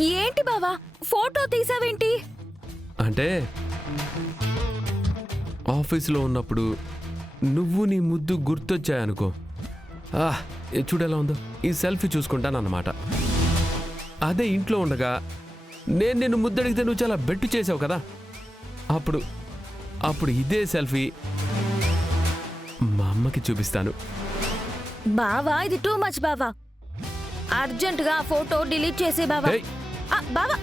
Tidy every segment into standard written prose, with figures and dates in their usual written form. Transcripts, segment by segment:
ఏంటి బావా ఫోటో తీసావేంటి? అంటే ఆఫీసులో ఉన్నప్పుడు నువ్వు నీ ముద్దు గుర్తొచ్చాయనుకో, చూడేలా ఉందో ఈ సెల్ఫీ చూసుకుంటానన్నమాట. అదే ఇంట్లో ఉండగా నేను నిన్ను ముద్దడిగితే నువ్వు చాలా బెట్టు చేసావు కదా, అప్పుడు ఇదే సెల్ఫీ మా అమ్మకి చూపిస్తాను. బావా ఇది టూ మచ్ బావా. అర్జెంటుగా ఆ ఫోటో డిలీట్ చేసే బావా. బావా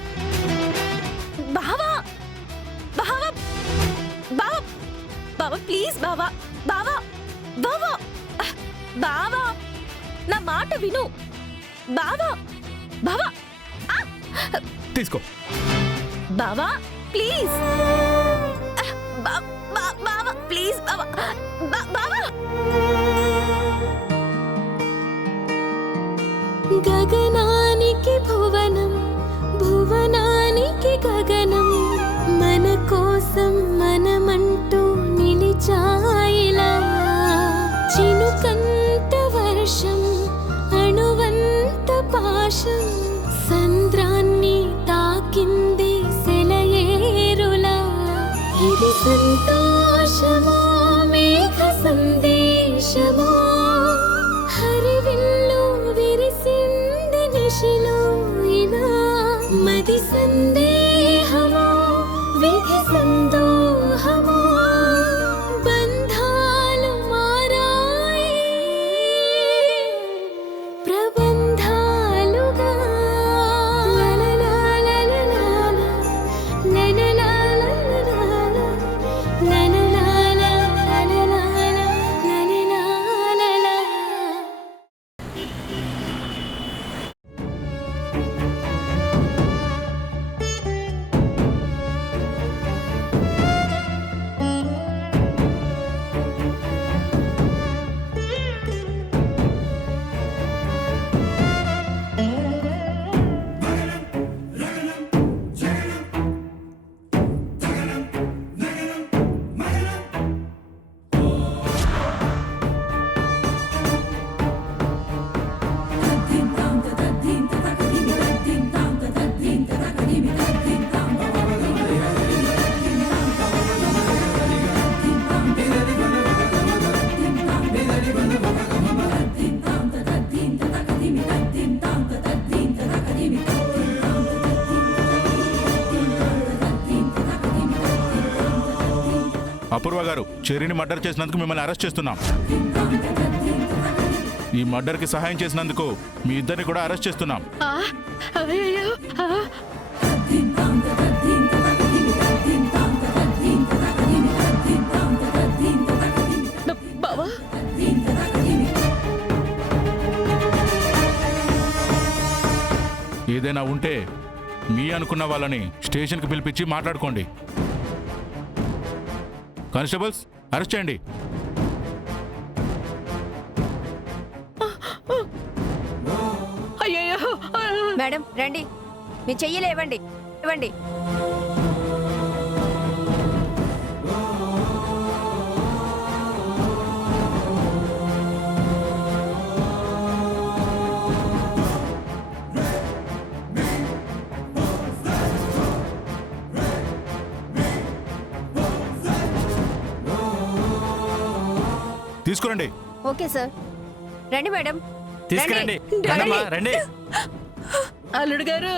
బావా బావా బావా బావా ప్లీజ్ బావా బావా బావా బావా నా మాట విను బావా బావా తీసుకో బావా ప్లీజ్ బావా ప్లీజ్ బావా బావా. గగనానికి భువనం, భువనానికి గగనం, మన కోసం మనమంటూ నిలిచాయిలా. చినుకంత వర్షం, అణువంత పాశం, సంద్రాన్ని తాకింది సెలయేరులా. ఇది సంతోషమో మేఘ సందేశమో, హరివిల్లు విరిసింది నిశిలో ఇలా. మది సందేహమో విధి సందోహమో, బంధాలు మారాయి ప్రబంధాలుగా. అపూర్వ గారు, చెర్రీని మర్డర్ చేసినందుకు మిమ్మల్ని అరెస్ట్ చేస్తున్నాం. ఈ మర్డర్కి సహాయం చేసినందుకు మీ ఇద్దరిని కూడా అరెస్ట్ చేస్తున్నాం. ఏదైనా ఉంటే మీ అనుకున్న వాళ్ళని స్టేషన్కి పిలిపించి మాట్లాడుకోండి. కానిస్టేబుల్స్, అరెస్ట్ చేయండి. మేడం రండి, మీ చెయ్యలు ఇవ్వండి ఇవ్వండి. తీసుకురండి. ఓకే సార్, రండి మేడం తీసుకురండి. రండి అల్లుడు గారు.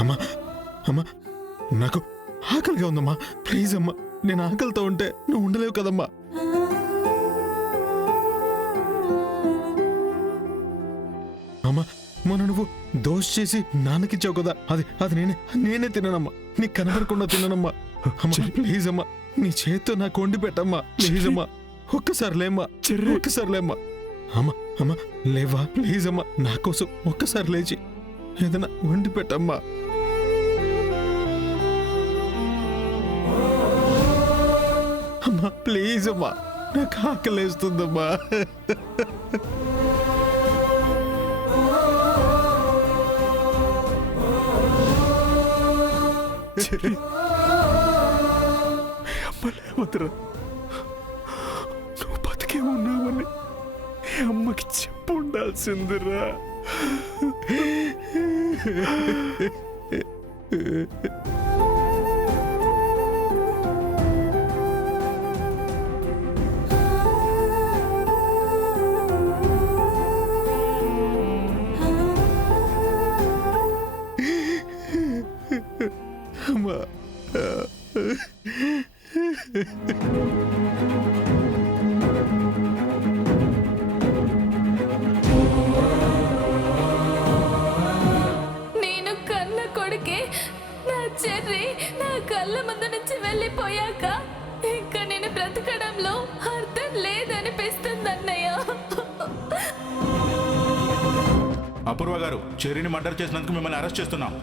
అమ్మా అమ్మా నాకు ఆకలిగా ఉందమ్మా. ప్లీజ్ అమ్మా, నేను ఆకలితో ఉంటే నువ్వు ఉండలేవు కదమ్మా. అమ్మా, మొన్న నువ్వు దోశ చేసి నాన్నకిచ్చావు కదా, అది నేనే తిన్నానమ్మా. నీకు కనబడకుండా తిన్నానమ్మా. అమ్మా ప్లీజ్ అమ్మా, నీ చేత్తో నాకు వండి పెట్టమ్మా. ప్లీజ్ అమ్మా, ఒక్కసారి లేమ్మా, ఒక్కసారి లేమ్మా. అమ్మా అమ్మా లేవా, ప్లీజ్ అమ్మా, నా కోసం ఒక్కసారి లేచి ఏదైనా వండి పెట్టమ్మా. అమ్మా ప్లీజ్ అమ్మా, నాకు ఆకలేస్తుందమ్మా. అమ్మలేవద్దురా, నువ్వు బతికే ఉన్నావని అమ్మకి చెప్పు ఉండాల్సిందిరా. అమ్మా నేను కన్న కొడుకే నా చెర్రి నా కళ్ళ ముందు నుంచి వెళ్ళిపోయాక ఇంకా నేను బ్రతకడంలో అర్థం లేదనిపిస్తుందన్నయ్య. అపూర్వ గారు, చెర్రీని మర్డర్ చేసినందుకు మిమ్మల్ని అరెస్ట్ చేస్తున్నాం.